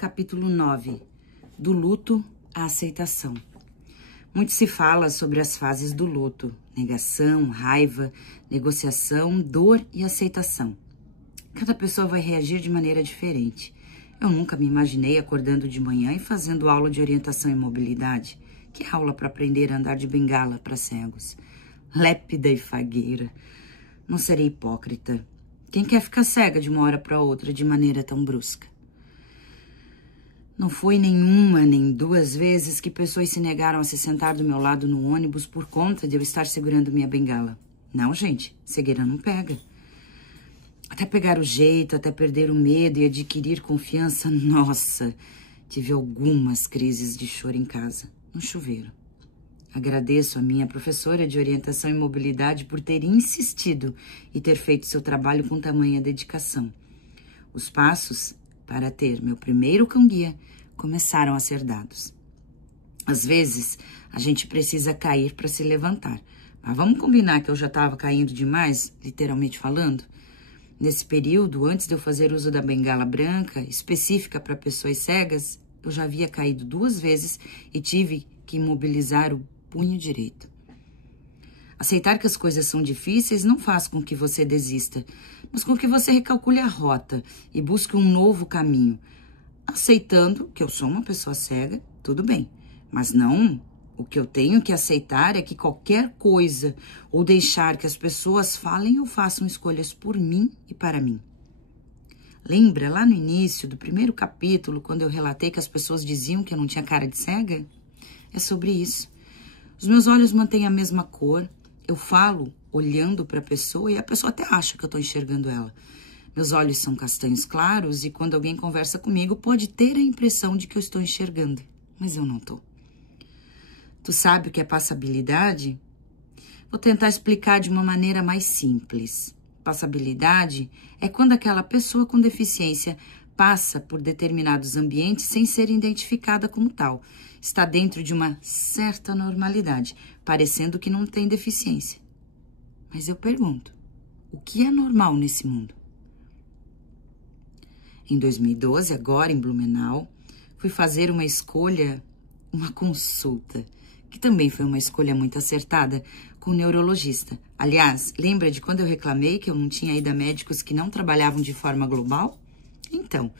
Capítulo 9. Do luto à aceitação. Muito se fala sobre as fases do luto: negação, raiva, negociação, dor e aceitação. Cada pessoa vai reagir de maneira diferente. Eu nunca me imaginei acordando de manhã e fazendo aula de orientação e mobilidade. Que aula para aprender a andar de bengala para cegos? Lépida e fagueira. Não serei hipócrita. Quem quer ficar cega de uma hora para outra de maneira tão brusca? Não foi nenhuma nem duas vezes que pessoas se negaram a se sentar do meu lado no ônibus por conta de eu estar segurando minha bengala. Não, gente, cegueira não pega. Até pegar o jeito, até perder o medo e adquirir confiança, nossa, tive algumas crises de choro em casa, no chuveiro. Agradeço a minha professora de orientação e mobilidade por ter insistido e ter feito seu trabalho com tamanha dedicação. Os passos para ter meu primeiro cão-guia começaram a ser dados. Às vezes, a gente precisa cair para se levantar. Mas vamos combinar que eu já estava caindo demais, literalmente falando? Nesse período, antes de eu fazer uso da bengala branca, específica para pessoas cegas, eu já havia caído 2 vezes e tive que imobilizar o punho direito. Aceitar que as coisas são difíceis não faz com que você desista, mas com que você recalcule a rota e busque um novo caminho. Aceitando que eu sou uma pessoa cega, tudo bem, mas não, o que eu tenho que aceitar é que qualquer coisa ou deixar que as pessoas falem ou façam escolhas por mim e para mim. Lembra lá no início do primeiro capítulo, quando eu relatei que as pessoas diziam que eu não tinha cara de cega? É sobre isso. Os meus olhos mantêm a mesma cor. Eu falo olhando para a pessoa e a pessoa até acha que eu estou enxergando ela. Meus olhos são castanhos claros e quando alguém conversa comigo pode ter a impressão de que eu estou enxergando, mas eu não estou. Tu sabe o que é passabilidade? Vou tentar explicar de uma maneira mais simples. Passabilidade é quando aquela pessoa com deficiência passa por determinados ambientes sem ser identificada como tal. Está dentro de uma certa normalidade, parecendo que não tem deficiência. Mas eu pergunto, o que é normal nesse mundo? Em 2012, agora em Blumenau, fui fazer uma escolha, uma consulta, que também foi uma escolha muito acertada, com o neurologista. Aliás, lembra de quando eu reclamei que eu não tinha ido a médicos que não trabalhavam de forma global? Então,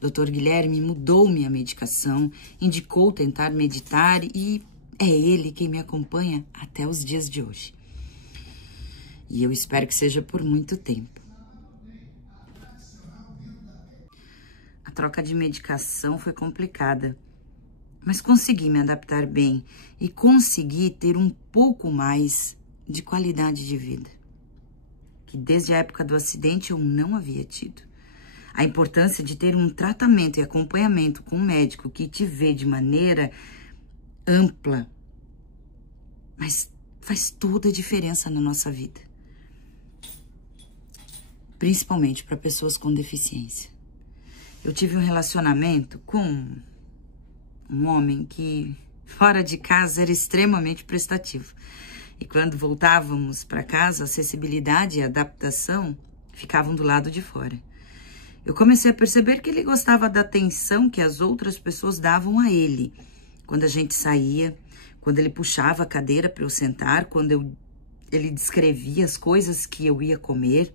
Dr. Guilherme mudou minha medicação, indicou tentar meditar e é ele quem me acompanha até os dias de hoje. E eu espero que seja por muito tempo. A troca de medicação foi complicada, mas consegui me adaptar bem e consegui ter um pouco mais de qualidade de vida, que desde a época do acidente eu não havia tido. A importância de ter um tratamento e acompanhamento com um médico que te vê de maneira ampla, mas faz toda a diferença na nossa vida. Principalmente para pessoas com deficiência. Eu tive um relacionamento com um homem que, fora de casa, era extremamente prestativo. E quando voltávamos para casa, a acessibilidade e a adaptação ficavam do lado de fora. Eu comecei a perceber que ele gostava da atenção que as outras pessoas davam a ele. Quando a gente saía, quando ele puxava a cadeira para eu sentar, quando ele descrevia as coisas que eu ia comer,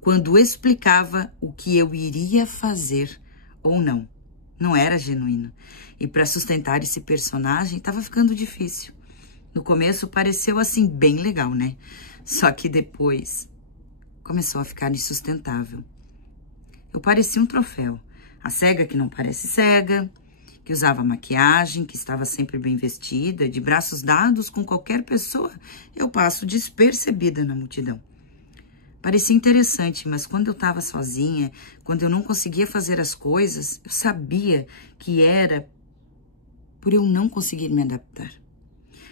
quando explicava o que eu iria fazer ou não. Não era genuíno. E para sustentar esse personagem estava ficando difícil. No começo pareceu assim bem legal, né? Só que depois começou a ficar insustentável. Eu parecia um troféu. A cega que não parece cega, que usava maquiagem, que estava sempre bem vestida, de braços dados com qualquer pessoa, eu passo despercebida na multidão. Parecia interessante, mas quando eu estava sozinha, quando eu não conseguia fazer as coisas, eu sabia que era por eu não conseguir me adaptar.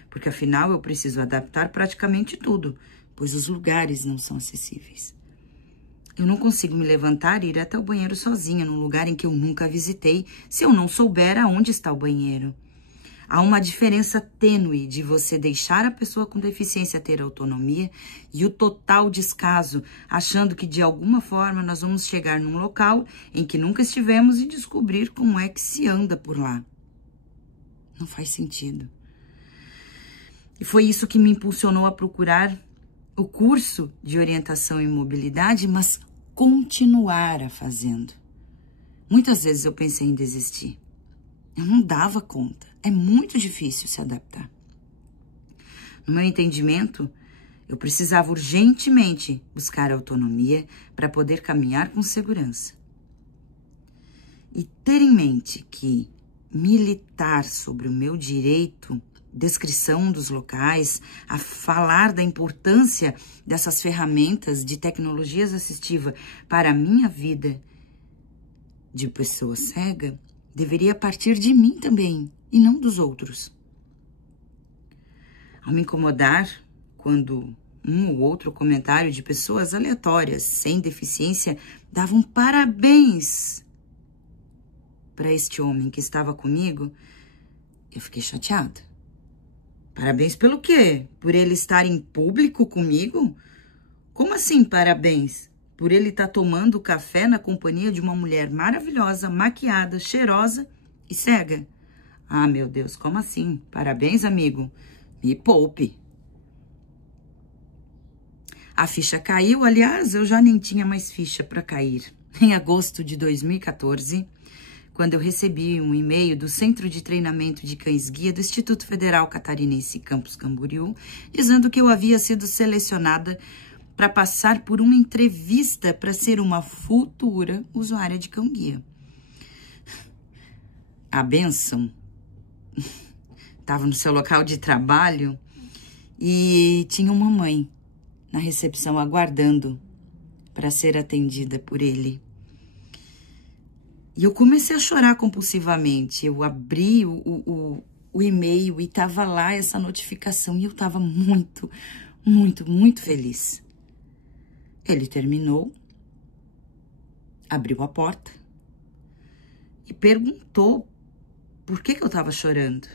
Porque afinal eu preciso adaptar praticamente tudo, pois os lugares não são acessíveis. Eu não consigo me levantar e ir até o banheiro sozinha, num lugar em que eu nunca visitei, se eu não souber aonde está o banheiro. Há uma diferença tênue de você deixar a pessoa com deficiência ter autonomia e o total descaso, achando que de alguma forma nós vamos chegar num local em que nunca estivemos e descobrir como é que se anda por lá. Não faz sentido. E foi isso que me impulsionou a procurar o curso de orientação e mobilidade, mas continuar a fazendo. Muitas vezes eu pensei em desistir. Eu não dava conta. É muito difícil se adaptar. No meu entendimento, eu precisava urgentemente buscar autonomia para poder caminhar com segurança. E ter em mente que militar sobre o meu direito, descrição dos locais, a falar da importância dessas ferramentas de tecnologias assistivas para a minha vida de pessoa cega, deveria partir de mim também, e não dos outros. Ao me incomodar, quando um ou outro comentário de pessoas aleatórias, sem deficiência, davam parabéns para este homem que estava comigo, eu fiquei chateada. Parabéns pelo quê? Por ele estar em público comigo? Como assim parabéns? Por ele estar tomando café na companhia de uma mulher maravilhosa, maquiada, cheirosa e cega? Ah, meu Deus, como assim? Parabéns, amigo. Me poupe. A ficha caiu, aliás, eu já nem tinha mais ficha para cair. Em agosto de 2014, quando eu recebi um e-mail do Centro de Treinamento de Cães Guia do Instituto Federal Catarinense Campus Camboriú, dizendo que eu havia sido selecionada para passar por uma entrevista para ser uma futura usuária de cão guia. A bênção estava no seu local de trabalho e tinha uma mãe na recepção aguardando para ser atendida por ele. E eu comecei a chorar compulsivamente. Eu abri o e-mail e estava lá essa notificação e eu estava muito, muito, muito feliz. Ele terminou, abriu a porta e perguntou por que eu estava chorando.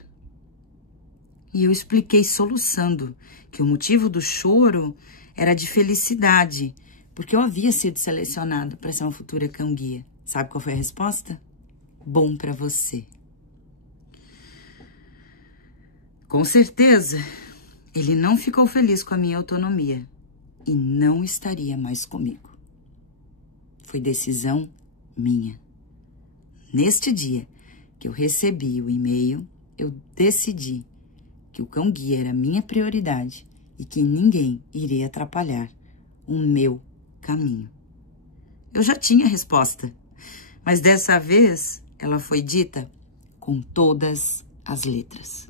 E eu expliquei soluçando que o motivo do choro era de felicidade, porque eu havia sido selecionado para ser uma futura cão-guia. Sabe qual foi a resposta? Bom para você. Com certeza, ele não ficou feliz com a minha autonomia e não estaria mais comigo. Foi decisão minha. Neste dia que eu recebi o e-mail, eu decidi que o cão-guia era minha prioridade e que ninguém iria atrapalhar o meu caminho. Eu já tinha a resposta, mas dessa vez ela foi dita com todas as letras.